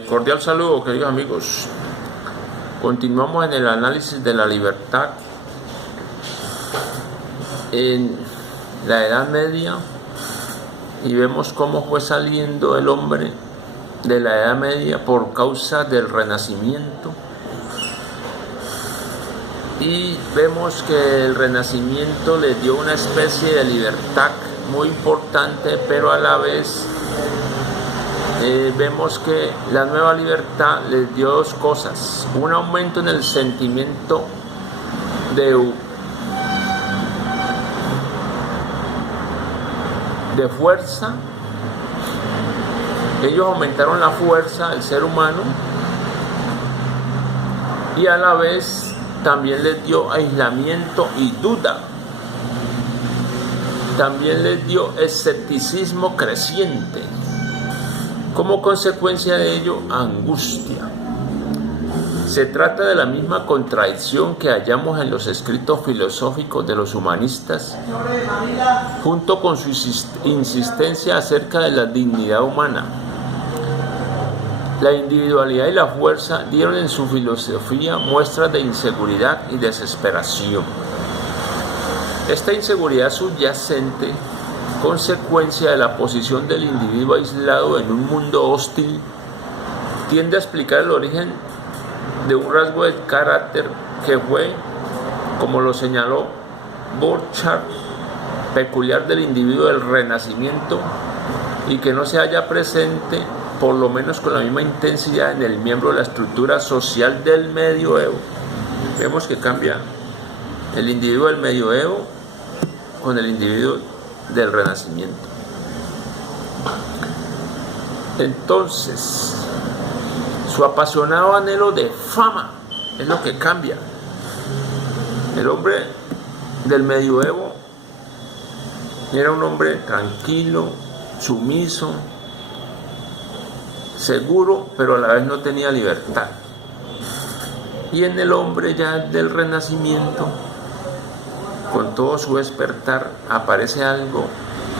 Cordial saludo, queridos amigos. Continuamos en el análisis de la libertad en la Edad Media y vemos cómo fue saliendo el hombre de la Edad Media por causa del Renacimiento. Y vemos que el Renacimiento le dio una especie de libertad muy importante, pero a la vez vemos que la nueva libertad les dio dos cosas: un aumento en el sentimiento de fuerza. Ellos aumentaron la fuerza del ser humano y a la vez también les dio aislamiento y duda. También les dio escepticismo creciente. Como consecuencia de ello, angustia. Se trata de la misma contradicción que hallamos en los escritos filosóficos de los humanistas, junto con su insistencia acerca de la dignidad humana. La individualidad y la fuerza dieron en su filosofía muestras de inseguridad y desesperación. Esta inseguridad subyacente, consecuencia de la posición del individuo aislado en un mundo hostil, tiende a explicar el origen de un rasgo de carácter que fue, como lo señaló Burchard, peculiar del individuo del Renacimiento y que no se halla presente, por lo menos con la misma intensidad, en el miembro de la estructura social del medioevo. Vemos que cambia el individuo del medioevo con el individuo del Renacimiento. Entonces, su apasionado anhelo de fama es lo que cambia. El hombre del medioevo era un hombre tranquilo, sumiso, seguro, pero a la vez no tenía libertad. Y en el hombre ya del Renacimiento, con todo su despertar, aparece algo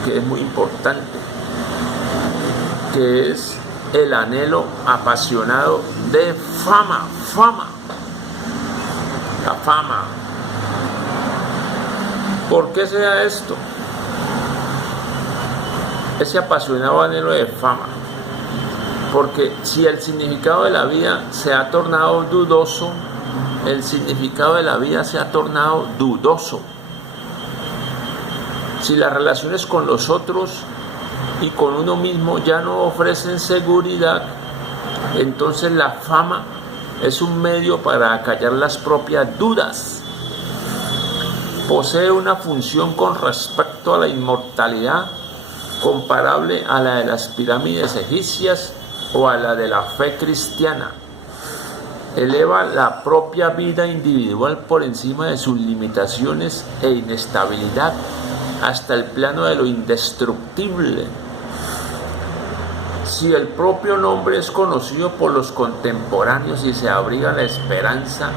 que es muy importante, que es el anhelo apasionado de fama. La fama. ¿Por qué se da esto? Ese apasionado anhelo de fama. Porque si el significado de la vida se ha tornado dudoso, el significado de la vida se ha tornado dudoso. Si las relaciones con los otros y con uno mismo ya no ofrecen seguridad, entonces la fama es un medio para acallar las propias dudas. Posee una función con respecto a la inmortalidad comparable a la de las pirámides egipcias o a la de la fe cristiana. Eleva la propia vida individual por encima de sus limitaciones e inestabilidad hasta el plano de lo indestructible. Si el propio nombre es conocido por los contemporáneos y se abriga la esperanza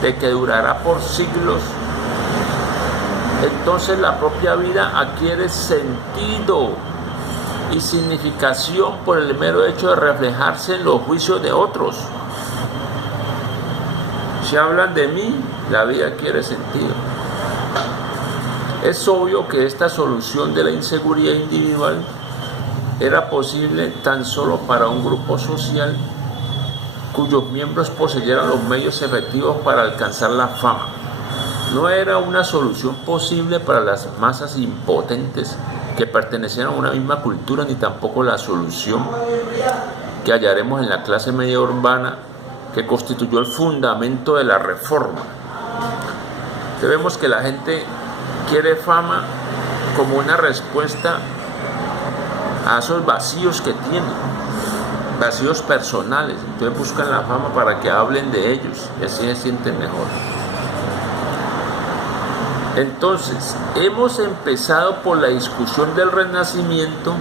de que durará por siglos, entonces la propia vida adquiere sentido y significación por el mero hecho de reflejarse en los juicios de otros. Si hablan de mí, la vida adquiere sentido. Es obvio que esta solución de la inseguridad individual era posible tan solo para un grupo social cuyos miembros poseyeran los medios efectivos para alcanzar la fama. No era una solución posible para las masas impotentes que pertenecían a una misma cultura, ni tampoco la solución que hallaremos en la clase media urbana que constituyó el fundamento de la reforma. Vemos que la gente quiere fama como una respuesta a esos vacíos que tienen, vacíos personales. Entonces buscan la fama para que hablen de ellos y así se sienten mejor. Entonces, hemos empezado por la discusión del Renacimiento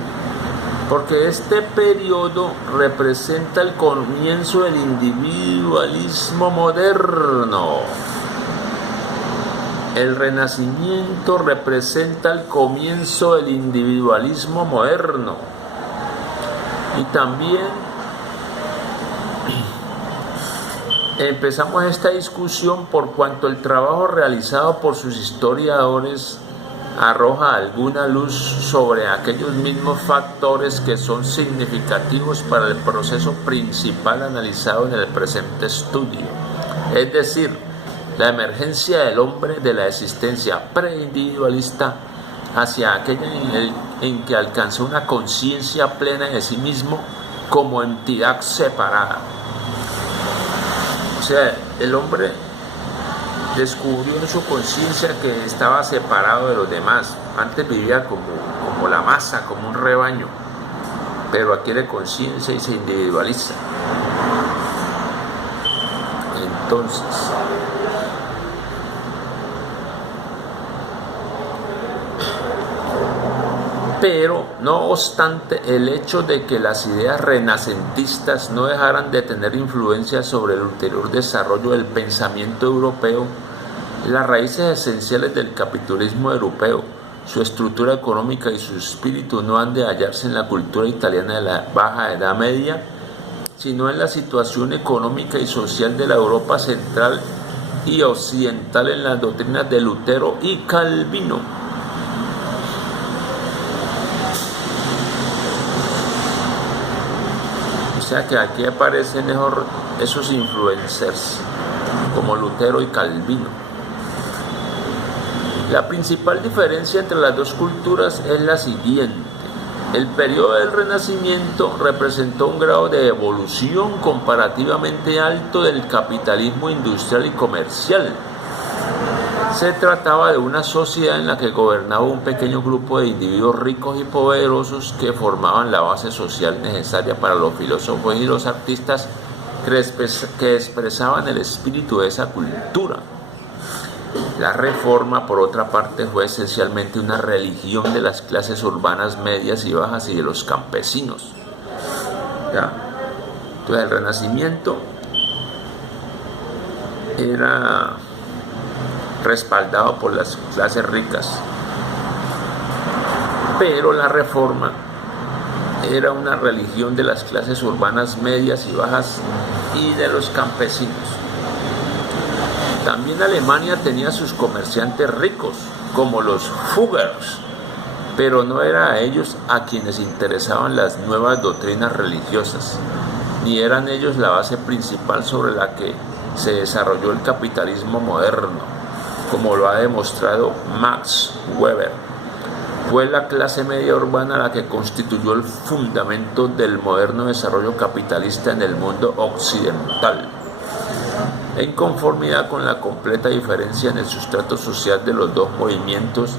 porque este periodo representa el comienzo del individualismo moderno. El Renacimiento representa el comienzo del individualismo moderno y también Empezamos esta discusión por cuanto el trabajo realizado por sus historiadores arroja alguna luz sobre aquellos mismos factores que son significativos para el proceso principal analizado en el presente estudio, es decir, la emergencia del hombre de la existencia preindividualista hacia aquella en que alcanzó una conciencia plena de sí mismo como entidad separada. O sea, el hombre descubrió en su conciencia que estaba separado de los demás. Antes vivía como la masa, como un rebaño, pero adquiere conciencia y se individualiza. Entonces, pero no obstante, el hecho de que las ideas renacentistas no dejaran de tener influencia sobre el ulterior desarrollo del pensamiento europeo, las raíces esenciales del capitalismo europeo, su estructura económica y su espíritu no han de hallarse en la cultura italiana de la Baja Edad Media, sino en la situación económica y social de la Europa central y occidental en las doctrinas de Lutero y Calvino. O sea que aquí aparecen esos influencers como Lutero y Calvino. La principal diferencia entre las dos culturas es la siguiente. El periodo del Renacimiento representó un grado de evolución comparativamente alto del capitalismo industrial y comercial. Se trataba de una sociedad en la que gobernaba un pequeño grupo de individuos ricos y poderosos que formaban la base social necesaria para los filósofos y los artistas que expresaban el espíritu de esa cultura. La Reforma, por otra parte, fue esencialmente una religión de las clases urbanas medias y bajas y de los campesinos. ¿Ya? Entonces el Renacimiento era respaldado por las clases ricas, pero la Reforma era una religión de las clases urbanas medias y bajas y de los campesinos. También Alemania tenía sus comerciantes ricos, como los Fuggers, pero no era a ellos a quienes interesaban las nuevas doctrinas religiosas, ni eran ellos la base principal sobre la que se desarrolló el capitalismo moderno, como lo ha demostrado Max Weber. Fue la clase media urbana la que constituyó el fundamento del moderno desarrollo capitalista en el mundo occidental. En conformidad con la completa diferencia en el sustrato social de los dos movimientos,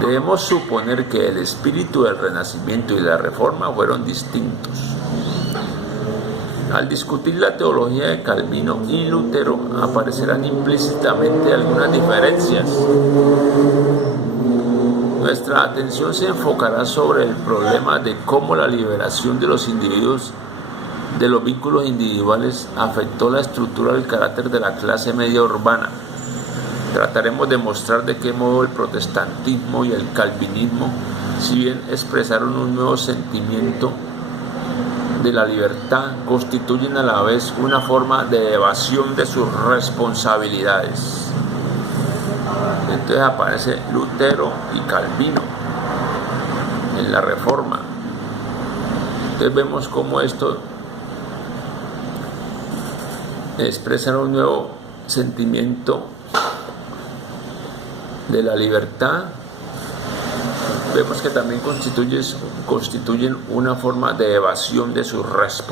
debemos suponer que el espíritu del Renacimiento y la Reforma fueron distintos. Al discutir la teología de Calvino y Lutero, aparecerán implícitamente algunas diferencias. Nuestra atención se enfocará sobre el problema de cómo la liberación de los individuos de los vínculos individuales afectó la estructura del carácter de la clase media urbana. Trataremos de mostrar de qué modo el protestantismo y el calvinismo, si bien expresaron un nuevo sentimiento de la libertad, constituyen a la vez una forma de evasión de sus responsabilidades. Entonces aparece Lutero y Calvino en la Reforma. Entonces vemos cómo esto expresa un nuevo sentimiento de la libertad. Vemos que también constituyen una forma de evasión de sus responsabilidades.